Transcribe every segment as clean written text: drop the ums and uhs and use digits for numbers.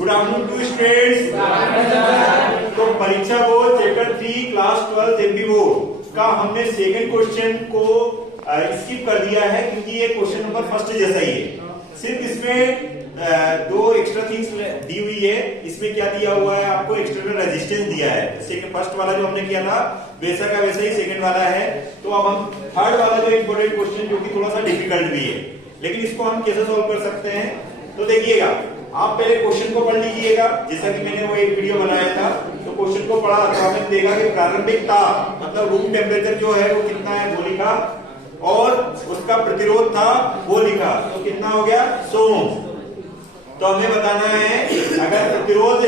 Good afternoon to students. तो परीक्षा board chapter 3 class 12 MP board का हमने सेकंड क्वेश्चन को स्किप कर दिया है क्योंकि ये क्वेश्चन नंबर फर्स्ट जैसा ही है। सिर्फ इसमें दो एक्स्ट्रा थिंग्स दी हुई है। इसमें क्या दिया हुआ है, आपको एक्सटर्नल रेजिस्टेंस दिया है। सेकंड फर्स्ट वाला जो हमने किया था वैसा का वैसा ही सेकंड वाला है। तो अब हम थर्ड वाला जो इंपॉर्टेंट क्वेश्चन जो कि थोड़ा सा डिफिकल्ट भी है, लेकिन इसको हम कैसे सॉल्व कर सकते हैं। तो देखिएगा, आप पहले क्वेश्चन को पढ़ लीजिएगा जैसा कि मैंने वो एक वीडियो बनाया था। तो क्वेश्चन को पढ़ा तो हमने देखा कि प्रारंभिक ताप मतलब रूम टेम्परेचर जो है वो कितना है वो लिखा, और उसका प्रतिरोध था वो लिखा। तो कितना हो गया 100 ओम। तो हमें बताना है अगर प्रतिरोध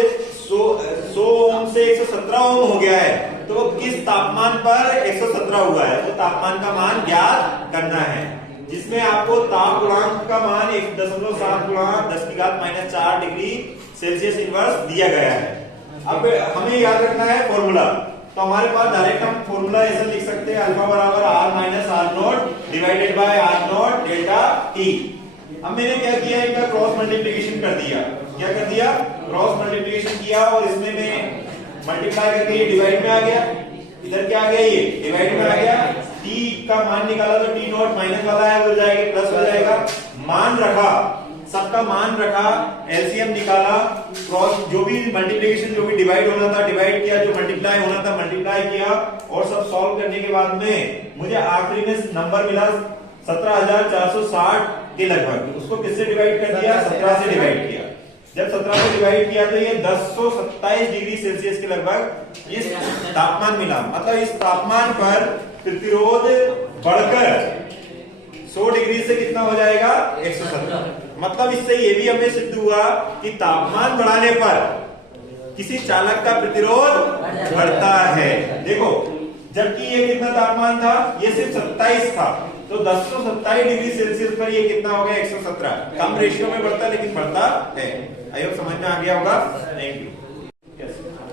100 ओम से 117 ओम हो गया है तो वो किस तापमान पर 117 हुआ है, वो तापमान का मान ज्ञात करना है, जिसमें आपको ताप गुणांक का मान 1.7 गुणा 10⁻⁴ डिग्री सेल्सियस इनवर्स दिया गया है। अब हमें याद रखना है फॉर्मूला। तो हमारे पास डायरेक्ट हम फॉर्मूला ऐसा लिख सकते हैं, अल्फा बराबर R minus R0 divided by R0 delta T। अब मैंने क्या किया, इनका क्रॉस मल्टीप्लिकेशन कर दिया। क्या कर दिया, क्रॉस मल्टीप्लिकेशन किया, और इसमें मैं मल्टीप्लाई करके ये डिवाइड में आ गया, इधर क्या आ गया, ये डिवाइड में आ गया। T का मान निकाला तो T नॉट माइनस वाला है हो जाएगा, प्लस हो जाएगा। मान रखा, सबका मान रखा, एलसीएम निकाला, क्रॉस जो भी मल्टीप्लिकेशन जो भी डिवाइड होना था डिवाइड किया, जो मल्टीप्लाई होना था मल्टीप्लाई किया, और सब सॉल्व करने के बाद में मुझे आखिरी में नंबर मिला 17,460 के लगभग। उसको किससे डिवाइड कर दिया, 17 से डिवाइड किया। जब 17 से डिवाइड किया तो ये 1027 डिग्री सेल्सियस के लगभग इस तापमान मिला। मतलब इस तापमान पर प्रतिरोध बढ़कर 100 डिग्री से कितना हो जाएगा, 117। मतलब इससे ये भी हमें सिद्ध हुआ कि तापमान बढ़ाने पर किसी चालक का प्रतिरोध बढ़ता है। देखो, जबकि ये कितना तापमान था, ये सिर्फ 27 था, तो 1027 डिग्री सेल्सियस पर ये कितना हो गया, 117। कम रेशियो में बढ़ता लेकिन बढ़ता है। आई होप समझ में आ गया होगा। Thank you.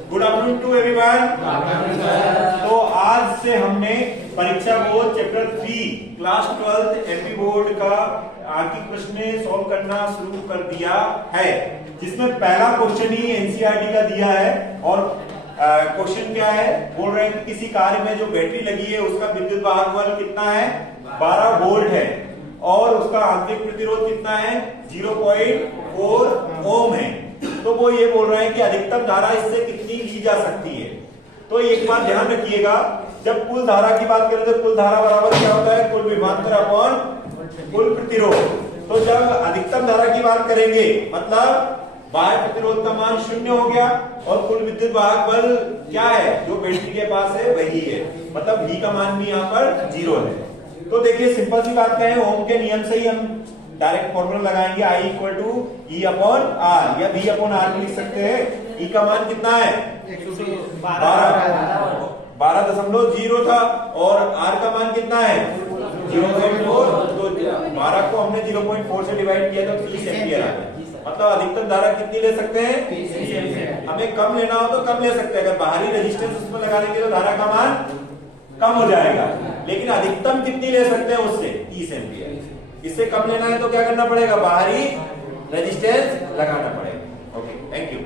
Good afternoon to everyone. तो आज से हमने परीक्षा board chapter 3 class 12 MP board का आर्थिक प्रश्न सॉल्व करना शुरू कर दिया है, जिसमें पहला क्वेश्चन ही एनसीईआरटी का दिया है। और क्वेश्चन क्या है, बोल रहे हैं कि किसी कार्य में जो बैटरी लगी है उसका विद्युत वाहक बल कितना है, 12 वोल्ट है, और उसका आंतरिक प्रतिरोध कितना है, 0.4 ओम है। तो वो ये बोल रहे हैं कि अधिकतम धारा इससे कितनी ली जा सकती है। तो एक बात ध्यान रखिएगा, जब कुल धारा की बात करें तो कुल धारा बराबर क्या होता है, कुल विभवांतर अपॉन कुल प्रतिरोध। तो जब अधिकतम धारा की बात करेंगे मतलब बाह्य प्रतिरोध का मान 0 हो गया, और कुल विद्युत वाहक बल क्या है जो बैटरी के पास है वही है, मतलब V का मान भी यहाँ पर 0 है। तो देखिए सिंपल सी बात है, ओम के नियम से ही हम डायरेक्ट फॉर्मूला लगाएंगे, I = E अपॉन R, या V अपॉन R लिख सकते हैं। E का मान कितना है, 12.0 था, और R का मान कितना है 0.4। तो 12 को हमने 0.4 से डिवाइड किया तो 30 एम्पियर आ गया। मतलब अधिकतम धारा कितनी ले सकते हैं, 30 एम्पियर। हमें कम लेना हो तो कम ले सकते हैं, अगर बाहरी रेजिस्टेंस उसमें लगा देंगे तो धारा का मान कम हो जाएगा, लेकिन अधिकतम कितनी ले सकते हैं उससे, 30 एम्पियर। इससे कम लेना है तो क्या करना पड़ेगा, बाहरी रेजिस्टेंस लगाना पड़ेगा। Okay, thank you.